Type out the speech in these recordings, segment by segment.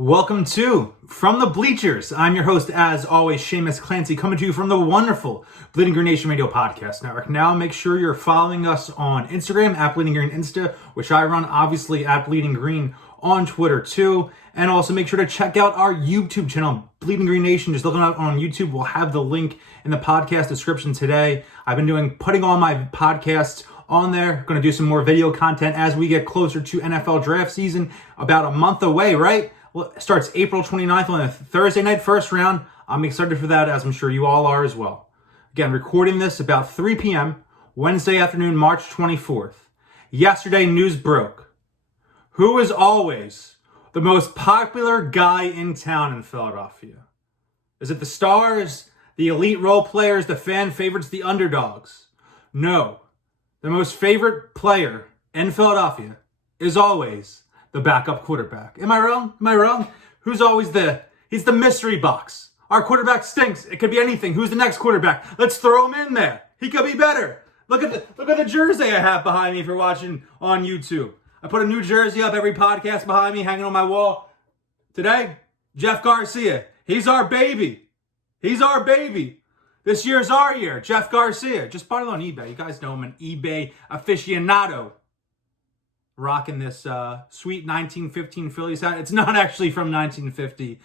Welcome to From the Bleachers. I'm your host, as always, Shamus Clancy, coming to you from the wonderful Bleeding Green Nation Radio Podcast Network. Now, make sure you're following us on Instagram, at Bleeding Green Insta, which I run, obviously, at Bleeding Green on Twitter, too. And also make sure to check out our YouTube channel, Bleeding Green Nation. Just looking up on YouTube, we'll have the link in the podcast description today. I've been putting all my podcasts on there. Going to do some more video content as we get closer to NFL draft season. About a month away, right? Well, it starts April 29th on a Thursday night first round. I'm excited for that, as I'm sure you all are as well. Again, recording this about 3 p.m. Wednesday afternoon, March 24th. Yesterday, news broke. Who is always the most popular guy in town in Philadelphia? Is it the stars, the elite role players, the fan favorites, the underdogs? No. The most favorite player in Philadelphia is always the backup quarterback. Am I wrong? Who's always he's the mystery box. Our quarterback stinks. It could be anything. Who's the next quarterback? Let's throw him in there. He could be better. Look at the jersey I have behind me if you're watching on YouTube. I put a new jersey up every podcast behind me, hanging on my wall. Today, Jeff Garcia. He's our baby. This year's our year. Jeff Garcia. Just bought it on eBay. You guys know I'm an eBay aficionado. Rocking this sweet 1915 Phillies hat. It's not actually from 1950.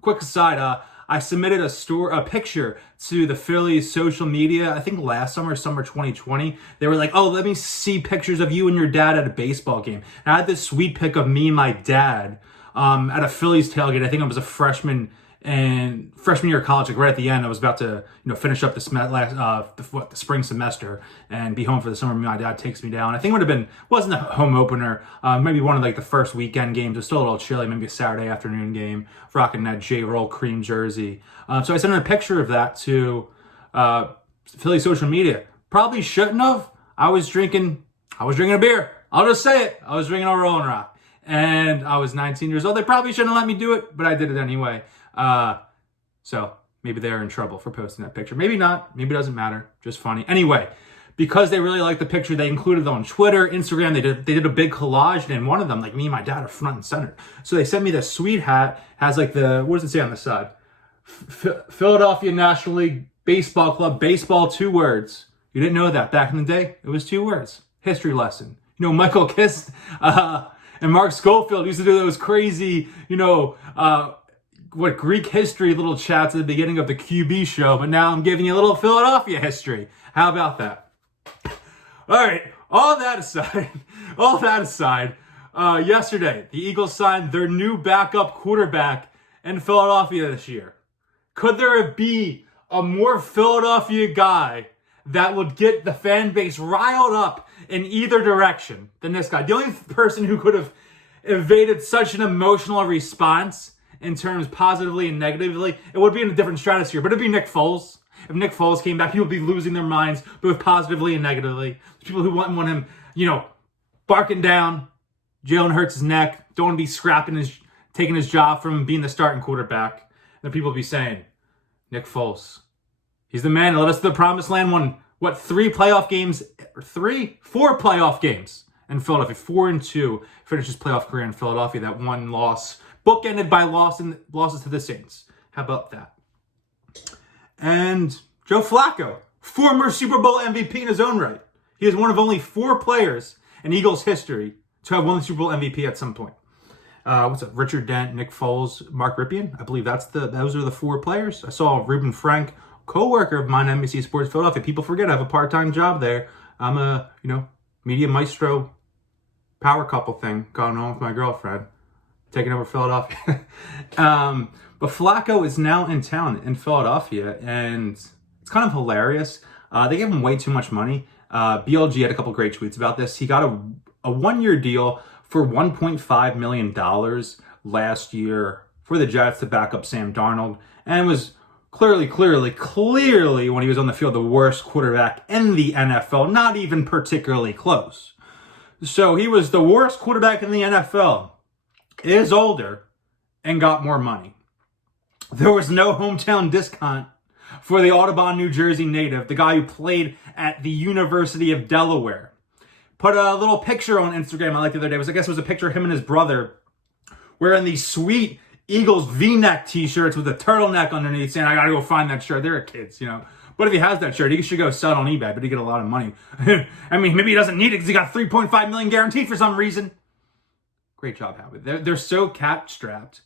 Quick aside, I submitted a picture to the Phillies social media, I think last summer 2020. They were like, oh, let me see pictures of you and your dad at a baseball game. And I had this sweet pic of me and my dad at a Phillies tailgate. I think I was a freshman year of college, like right at the end. I was about to, finish up the spring semester and be home for the summer. My dad takes me down. I think it wasn't a home opener, maybe one of the first weekend games. It was still a little chilly, maybe a Saturday afternoon game, rocking that J-Roll cream jersey. So I sent him a picture of that to Philly social media. Probably shouldn't have. I was drinking a beer. I'll just say it. I was drinking a Rolling Rock. And I was 19 years old. They probably shouldn't have let me do it, but I did it anyway. So maybe they're in trouble for posting that picture. Maybe not. Maybe it doesn't matter. Just funny. Anyway, because they really liked the picture, they included it on Twitter, Instagram. They did a big collage, and one of them, me and my dad, are front and center. So they sent me this sweet hat. Has what does it say on the side? Philadelphia National League Baseball Club, baseball, 2 words. You didn't know that back in the day? It was 2 words. History lesson. Michael Kiss and Mark Schofield used to do those crazy, Greek history little chats at the beginning of the QB show, but now I'm giving you a little Philadelphia history. How about that? All right, all that aside, yesterday, the Eagles signed their new backup quarterback in Philadelphia this year. Could there be a more Philadelphia guy that would get the fan base riled up in either direction than this guy? The only person who could have evaded such an emotional response in terms positively and negatively, it would be in a different stratosphere, but it'd be Nick Foles. If Nick Foles came back, people would be losing their minds, both positively and negatively. People who want him, barking down Jalen Hurts' neck, don't want to be taking his job from being the starting quarterback. And people would be saying, Nick Foles, he's the man who led us to the promised land, won, 4 playoff games in Philadelphia, 4-2, finished his playoff career in Philadelphia. That one loss, bookended by losses to the Saints. How about that? And Joe Flacco, former Super Bowl MVP in his own right. He is one of only 4 players in Eagles history to have won the Super Bowl MVP at some point. Richard Dent, Nick Foles, Mark Rypien. I believe those are the 4 players. I saw Ruben Frank, co-worker of mine, NBC Sports Philadelphia. People forget I have a part-time job there. I'm a, media maestro power couple thing going on with my girlfriend, taking over Philadelphia. But Flacco is now in town in Philadelphia, and it's kind of hilarious. They gave him way too much money. BLG had a couple great tweets about this. He got a 1-year deal for $1.5 million last year for the Jets to back up Sam Darnold, and was clearly, when he was on the field, the worst quarterback in the NFL, not even particularly close. So he was the worst quarterback in the NFL, is older, and got more money. There was no hometown discount for the Audubon, New Jersey native, the guy who played at the University of Delaware. Put a little picture on Instagram I liked the other day. I guess it was a picture of him and his brother wearing these sweet Eagles V-neck t-shirts with a turtleneck underneath saying, I gotta go find that shirt. They're kids, you know. But if he has that shirt, he should go sell it on eBay, but he get a lot of money. I mean, maybe he doesn't need it because he got $3.5 million guaranteed for some reason. Great job, Howie. They're so cap-strapped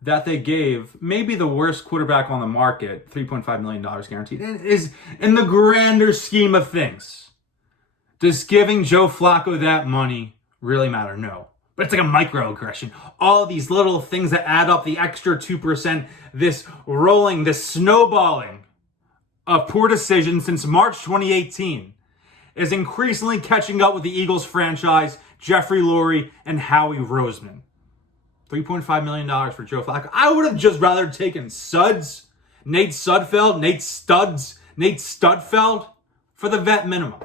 that they gave maybe the worst quarterback on the market $3.5 million guaranteed. It is in the grander scheme of things. Does giving Joe Flacco that money really matter? No. But it's like a microaggression. All these little things that add up, the extra 2%, this rolling, this snowballing of poor decisions since March 2018 is increasingly catching up with the Eagles franchise, Jeffrey Lurie, and Howie Roseman. $3.5 million for Joe Flacco. I would have just rather taken Nate Studfeld for the vet minimum.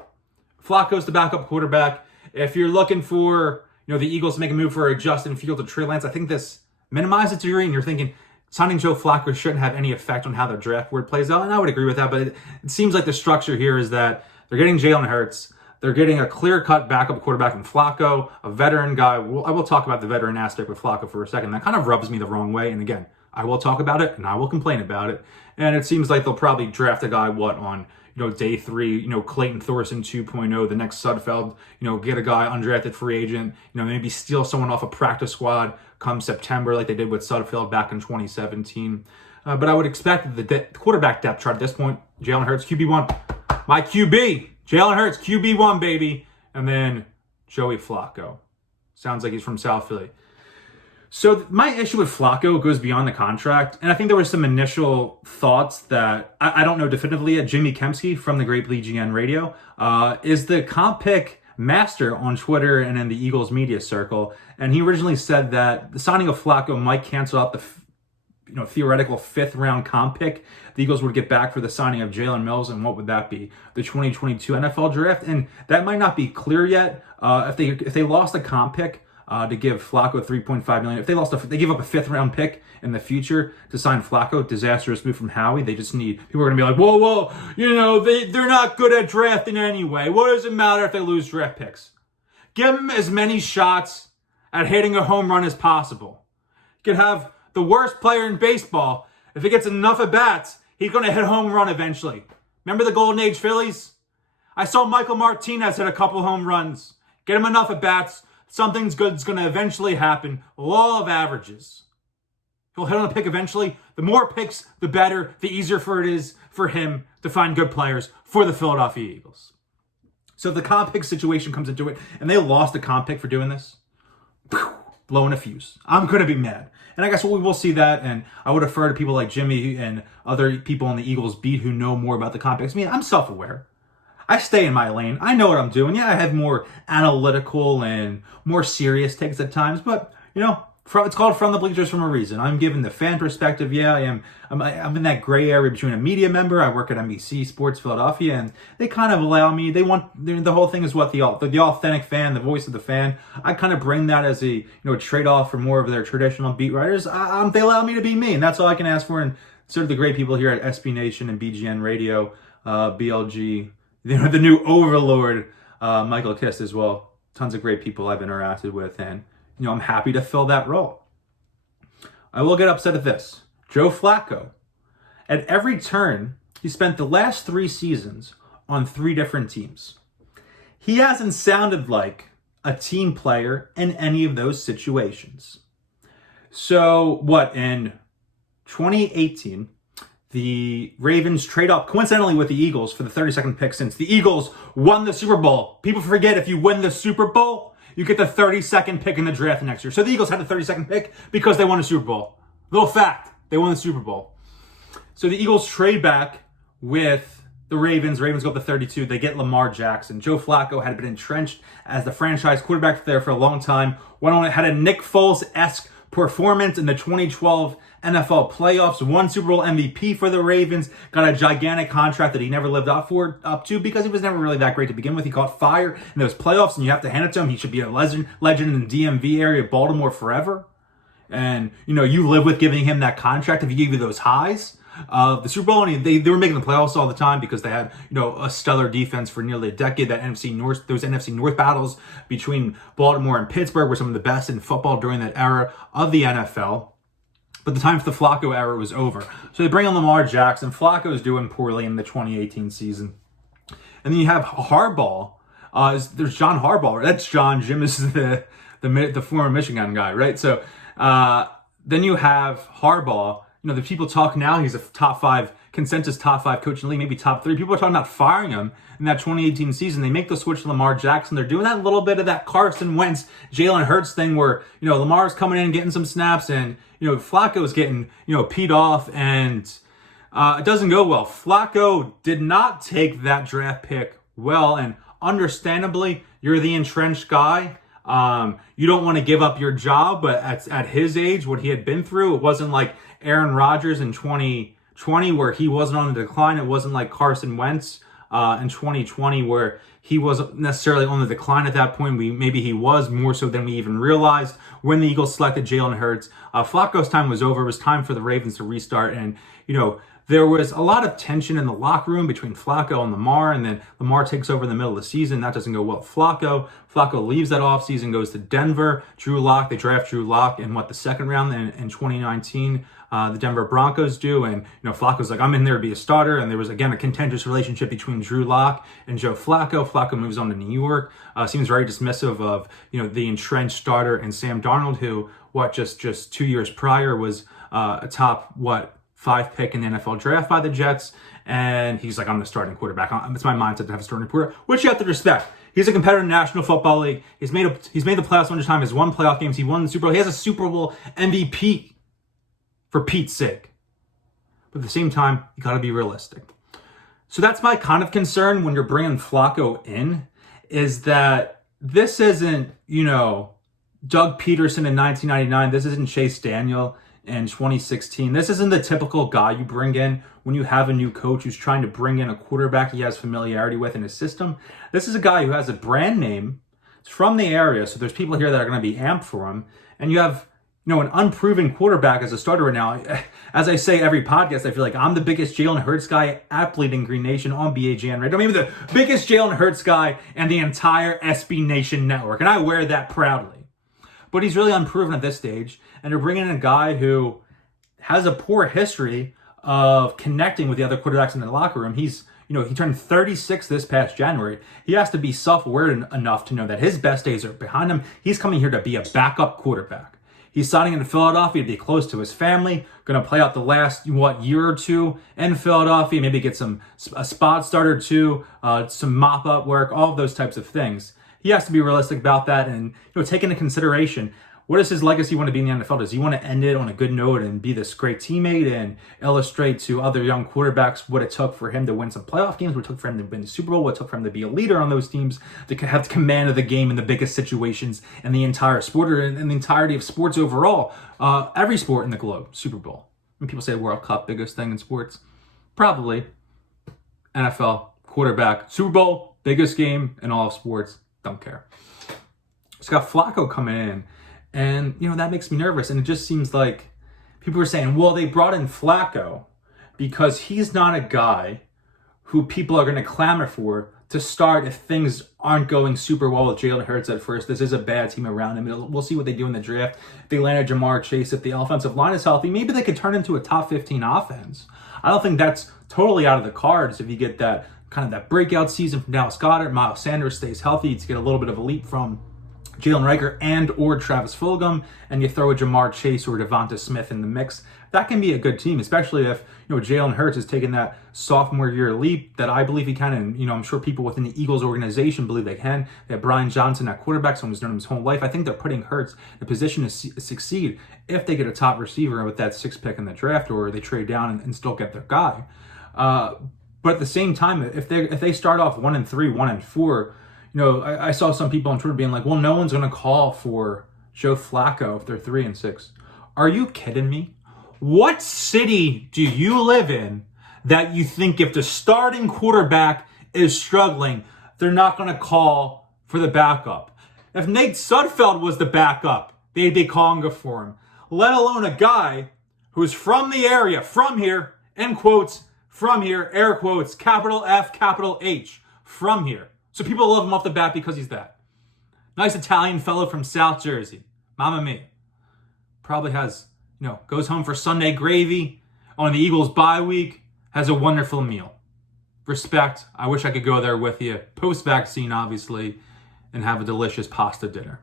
Flacco's the backup quarterback. If you're looking for, the Eagles to make a move for a Justin Fields or Trey Lance, I think this minimizes the degree, and you're thinking signing Joe Flacco shouldn't have any effect on how their draft board plays out, and I would agree with that, but it seems like the structure here is that they're getting Jalen Hurts, they're getting a clear-cut backup quarterback in Flacco, a veteran guy. I will talk about the veteran aspect with Flacco for a second. That kind of rubs me the wrong way, and again, I will talk about it, and I will complain about it, and it seems like they'll probably draft a guy, on day 3, Clayton Thorson 2.0, the next Sudfeld, get a guy undrafted free agent, maybe steal someone off a practice squad come September like they did with Sudfeld back in 2017. But I would expect that the quarterback depth chart at this point, Jalen Hurts, QB1. My QB, Jalen Hurts, QB1, baby. And then Joey Flacco. Sounds like he's from South Philly. So my issue with Flacco goes beyond the contract, and I think there were some initial thoughts that I don't know definitively yet. Jimmy Kempski from the Great BGN Radio is the comp pick master on Twitter and in the Eagles media circle, and he originally said that the signing of Flacco might cancel out the theoretical 5th round comp pick the Eagles would get back for the signing of Jalen Mills, and what would that be? The 2022 NFL draft, and that might not be clear yet. If they lost a comp pick to give Flacco $3.5 million. If they give up a 5th round pick in the future to sign Flacco, disastrous move from Howie. They just need, people are going to be like, whoa, they're not good at drafting anyway. What does it matter if they lose draft picks? Give them as many shots at hitting a home run as possible. You could have the worst player in baseball. If he gets enough at bats, he's going to hit a home run eventually. Remember the Golden Age Phillies? I saw Michael Martinez hit a couple home runs. Get him enough at bats. Something's good's going to eventually happen. Law of averages. He'll hit on a pick eventually. The more picks, the better. The easier it is for him to find good players for the Philadelphia Eagles. So the comp pick situation comes into it, and they lost a comp pick for doing this. Blowing a fuse. I'm going to be mad. And I guess we will see that, and I would refer to people like Jimmy and other people on the Eagles beat who know more about the comp picks. I mean, I'm self-aware. I stay in my lane. I know what I'm doing. Yeah, I have more analytical and more serious takes at times, but, it's called From the Bleachers from a reason. I'm giving the fan perspective. Yeah, I am. I'm in that gray area between a media member. I work at NBC Sports Philadelphia, and they kind of allow me. The whole thing is what the authentic fan, the voice of the fan. I kind of bring that as a trade-off for more of their traditional beat writers. They allow me to be me, and that's all I can ask for. And sort of the great people here at SB Nation and BGN Radio, BLG. The new overlord, Michael Kiss as well. Tons of great people I've interacted with, and I'm happy to fill that role. I will get upset at this. Joe Flacco, at every turn, he spent the last 3 seasons on 3 different teams. He hasn't sounded like a team player in any of those situations. So, in 2018... the Ravens trade up coincidentally with the Eagles for the 32nd pick since the Eagles won the Super Bowl. People forget if you win the Super Bowl, you get the 32nd pick in the draft next year. So the Eagles had the 32nd pick because they won the Super Bowl. Little fact, they won the Super Bowl. So the Eagles trade back with the Ravens. Ravens go up to 32. They get Lamar Jackson. Joe Flacco had been entrenched as the franchise quarterback there for a long time. Had a Nick Foles-esque performance in the 2012 NFL playoffs, won Super Bowl MVP for the Ravens, got a gigantic contract that he never lived up to because he was never really that great to begin with. He caught fire in those playoffs, and you have to hand it to him. He should be a legend in the DMV area of Baltimore forever. And, you live with giving him that contract if he gave you those highs. of the Super Bowl, and they were making the playoffs all the time because they had, a stellar defense for nearly a decade. That NFC North, those NFC North battles between Baltimore and Pittsburgh were some of the best in football during that era of the NFL. But the time for the Flacco era was over. So they bring in Lamar Jackson. Flacco's doing poorly in the 2018 season. And then you have Harbaugh. There's John Harbaugh. That's John. Jim is the former Michigan guy, right? So then you have Harbaugh. The people talk now, he's a consensus top 5 coach in the league, maybe top 3. People are talking about firing him in that 2018 season. They make the switch to Lamar Jackson. They're doing that little bit of that Carson Wentz, Jalen Hurts thing where, Lamar's coming in, getting some snaps, and, Flacco's getting, peed off, and it doesn't go well. Flacco did not take that draft pick well, and understandably, you're the entrenched guy. You don't want to give up your job, but at his age, what he had been through, it wasn't like Aaron Rodgers in 2020 where he wasn't on the decline. It wasn't like Carson Wentz in 2020 where he wasn't necessarily on the decline at that point. Maybe he was more so than we even realized when the Eagles selected Jalen Hurts. Flacco's time was over. It was time for the Ravens to restart, and there was a lot of tension in the locker room between Flacco and Lamar, and then Lamar takes over in the middle of the season. That doesn't go well with Flacco. Flacco leaves that offseason, goes to Denver. Drew Lock, they draft Drew Lock in the second round in 2019. The Denver Broncos do, and Flacco's like, I'm in there to be a starter, and there was again a contentious relationship between Drew Lock and Joe Flacco. Flacco moves on to New York. Seems very dismissive of the entrenched starter and Sam Darnold, who just 2 years prior was a top 5 pick in the NFL draft by the Jets, and he's like, I'm the starting quarterback. It's my mindset to have a starting quarterback, which you have to respect. He's a competitor in the National Football League. He's made the playoffs 100 times. He's won playoff games. He won the Super Bowl. He has a Super Bowl MVP, for Pete's sake. But at the same time, you got to be realistic. So that's my kind of concern when you're bringing Flacco in, is that this isn't, Doug Peterson in 1999. This isn't Chase Daniel in 2016. This isn't the typical guy you bring in when you have a new coach who's trying to bring in a quarterback he has familiarity with in his system. This is a guy who has a brand name. It's from the area, so there's people here that are going to be amped for him. And you have an unproven quarterback as a starter right now. As I say every podcast, I feel like I'm the biggest Jalen Hurts guy at Bleeding Green Nation on BAJN Radio. Maybe the biggest Jalen Hurts guy and the entire SB Nation network. And I wear that proudly. But he's really unproven at this stage. And they're bringing in a guy who has a poor history of connecting with the other quarterbacks in the locker room. He turned 36 this past January. He has to be self-aware enough to know that his best days are behind him. He's coming here to be a backup quarterback. He's signing in Philadelphia to be close to his family, going to play out the last, year or two in Philadelphia, maybe get a spot starter or two, some mop-up work, all of those types of things. He has to be realistic about that and, take into consideration, what does his legacy want to be in the NFL? Does he want to end it on a good note and be this great teammate and illustrate to other young quarterbacks what it took for him to win some playoff games, what it took for him to win the Super Bowl, what it took for him to be a leader on those teams, to have the command of the game in the biggest situations in the entire sport or in the entirety of sports overall? Every sport in the globe, Super Bowl. When people say World Cup, biggest thing in sports, probably NFL, quarterback, Super Bowl, biggest game in all of sports, don't care. It's got Flacco coming in. And, that makes me nervous. And it just seems like people are saying, well, they brought in Flacco because he's not a guy who people are going to clamor for to start if things aren't going super well with Jalen Hurts at first. This is a bad team around him. We'll see what they do in the draft. If they landed Jamar Chase, if the offensive line is healthy, maybe they could turn into a top 15 offense. I don't think that's totally out of the cards if you get that kind of that breakout season from Dallas Goedert, Miles Sanders stays healthy to get a little bit of a leap from Jalen Reagor and or Travis Fulgham, and you throw a Jamar Chase or Devonta Smith in the mix. That can be a good team, especially if Jalen Hurts has taken that sophomore year leap that I believe he can, and I'm sure people within the Eagles organization believe they can. They have Brian Johnson at quarterback, someone who's known him his whole life. I think they're putting Hurts in a position to succeed if they get a top receiver with that 6th pick in the draft, or they trade down and still get their guy. But at the same time, if they start off 1-3, 1-4. I saw some people on Twitter being like, well, no one's going to call for Joe Flacco if they're 3-6. Are you kidding me? What city do you live in that you think if the starting quarterback is struggling, they're not going to call for the backup? If Nate Sudfeld was the backup, they'd be calling for him, let alone a guy who's from the area, from here, end quotes, from here, air quotes, capital F, capital H, from here. So people love him off the bat because he's that. Nice Italian fellow from South Jersey. Mamma mia. Probably has, goes home for Sunday gravy on the Eagles bye week, has a wonderful meal. Respect. I wish I could go there with you, post-vaccine, obviously, and have a delicious pasta dinner.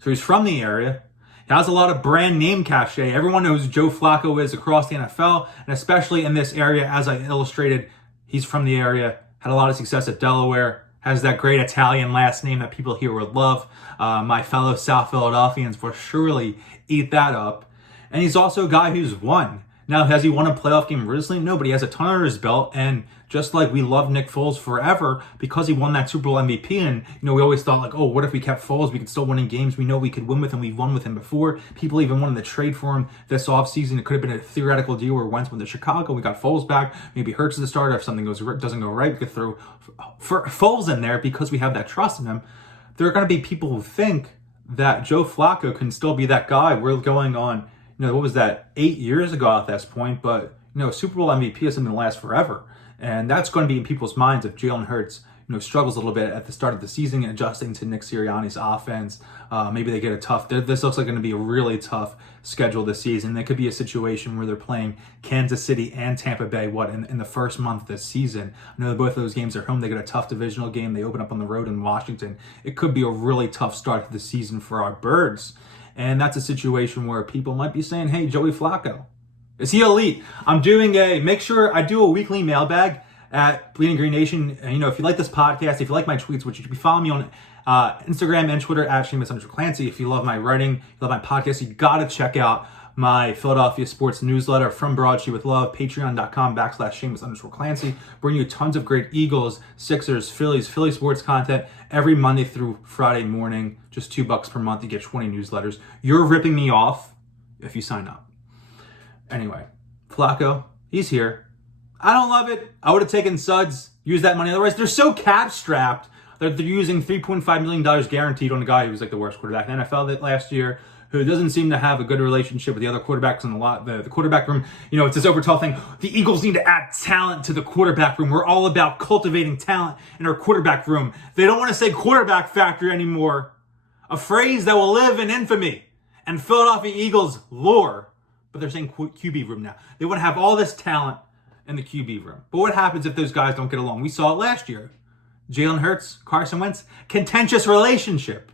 So he's from the area. He has a lot of brand name cachet. Everyone knows who Joe Flacco is across the NFL, and especially in this area, as I illustrated, he's from the area, had a lot of success at Delaware, has that great Italian last name that people here would love. My fellow South Philadelphians will surely eat that up. And he's also a guy who's won. Now, has he won a playoff game recently? No, but he has a ton under his belt. And just like we love Nick Foles forever because he won that Super Bowl MVP. And, we always thought like, oh, what if we kept Foles? We could still win in games. We know we could win with him. We've won with him before. People even wanted to trade for him this offseason. It could have been a theoretical deal where Wentz went to Chicago. We got Foles back. Maybe Hurts is the starter. If something doesn't go right, we could throw Foles in there because we have that trust in him. There are going to be people who think that Joe Flacco can still be that guy. We're going on, what was that, 8 years ago at this point, but, Super Bowl MVP is something that lasts forever. And that's going to be in people's minds if Jalen Hurts, struggles a little bit at the start of the season, adjusting to Nick Sirianni's offense. Maybe they get a tough, this looks like going to be a really tough schedule this season. There could be a situation where they're playing Kansas City and Tampa Bay, in the first month this season. I know both of those games are home. They get a tough divisional game. They open up on the road in Washington. It could be a really tough start to the season for our Birds. And that's a situation where people might be saying, hey, Joey Flacco, is he elite? Make sure I do a weekly mailbag at Bleeding Green Nation. And, if you like this podcast, if you like my tweets, which you should be following me on Instagram and Twitter at Shamus Clancy. If you love my writing, you love my podcast, you got to check out my Philadelphia sports newsletter from Broadsheet with Love, patreon.com/Shamus_Clancy. Bring you tons of great Eagles, Sixers, Philly sports content every Monday through Friday morning. Just $2 per month. You get 20 newsletters. You're ripping me off if you sign up. Anyway, Flacco, he's here. I don't love it. I would have taken Suds, used that money. Otherwise, they're so cap strapped that they're using $3.5 million guaranteed on a guy who was like the worst quarterback in the NFL last year, who doesn't seem to have a good relationship with the other quarterbacks in the quarterback room. It's this over tall thing. The Eagles need to add talent to the quarterback room. We're all about cultivating talent in our quarterback room. They don't want to say quarterback factory anymore, a phrase that will live in infamy and Philadelphia Eagles lore. But they're saying QB room now. They want to have all this talent in the QB room. But what happens if those guys don't get along? We saw it last year. Jalen Hurts, Carson Wentz, contentious relationship.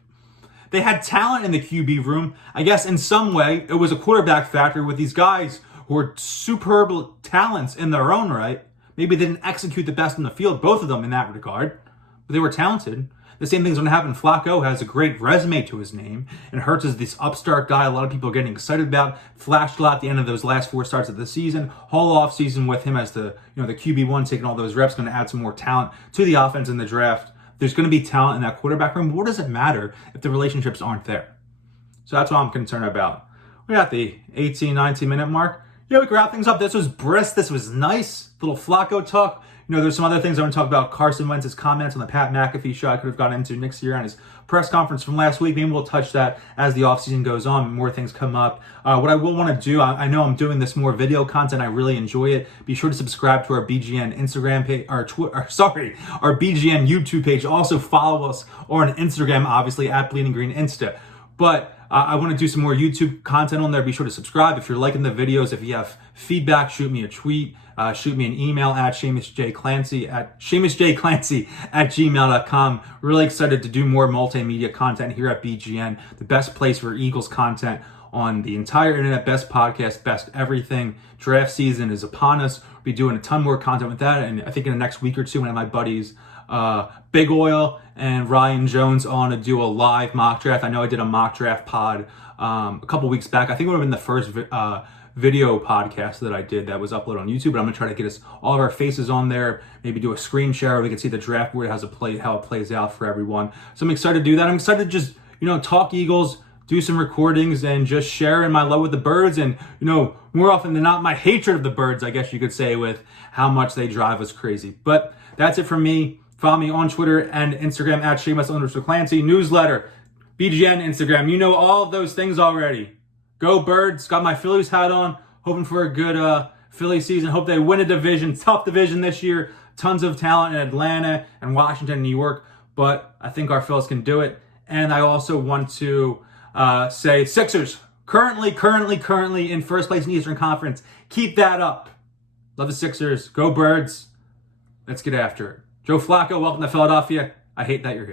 They had talent in the QB room. I guess in some way, it was a quarterback factory with these guys who were superb talents in their own right. Maybe they didn't execute the best in the field, both of them in that regard, but they were talented. The same thing's going to happen. Flacco has a great resume to his name, and Hurts is this upstart guy a lot of people are getting excited about. Flashed a lot at the end of those last 4 starts of the season. Whole off season with him as the the QB1, taking all those reps, going to add some more talent to the offense in the draft. There's going to be talent in that quarterback room. What does it matter if the relationships aren't there? So that's what I'm concerned about. We're at the 18, 19-minute mark. We can wrap things up. This was brisk. This was nice. Little Flacco talk. There's some other things I want to talk about. Carson Wentz's comments on the Pat McAfee show. I could have gotten into Nick Sirianni's press conference from last week. Maybe we'll touch that as the offseason goes on. More things come up. What I will want to do, I know I'm doing this more video content. I really enjoy it. Be sure to subscribe to our BGN Instagram page, our BGN YouTube page. Also follow us on Instagram, obviously, at Bleeding Green Insta. But I want to do some more YouTube content on there. Be sure to subscribe. If you're liking the videos, if you have feedback, shoot me a tweet. Shoot me an email at shamusjclancy at gmail.com. Really excited to do more multimedia content here at BGN, the best place for Eagles content on the entire internet, best podcast, best everything. Draft season is upon us. We'll be doing a ton more content with that, and I think in the next week or two, one of my buddies, Big Oil and Ryan Jones, on to do a live mock draft. I know I did a mock draft pod a couple weeks back. I think it would have been the first video podcast that I did that was uploaded on YouTube, but I'm gonna try to get us all of our faces on there, maybe do a screen share where we can see the draft board, how it plays out for everyone. So I'm excited to do that. I'm excited to just, talk Eagles, do some recordings, and just share in my love with the Birds, and, more often than not, my hatred of the Birds, I guess you could say, with how much they drive us crazy. But that's it from me. Follow me on Twitter and Instagram at Shamus_Clancy. Newsletter, BGN Instagram. You know all of those things already. Go Birds. Got my Phillies hat on. Hoping for a good Philly season. Hope they win a division. Tough division this year. Tons of talent in Atlanta and Washington and New York. But I think our Phils can do it. And I also want to say Sixers. Currently in first place in the Eastern Conference. Keep that up. Love the Sixers. Go Birds. Let's get after it. Joe Flacco, welcome to Philadelphia. I hate that you're here.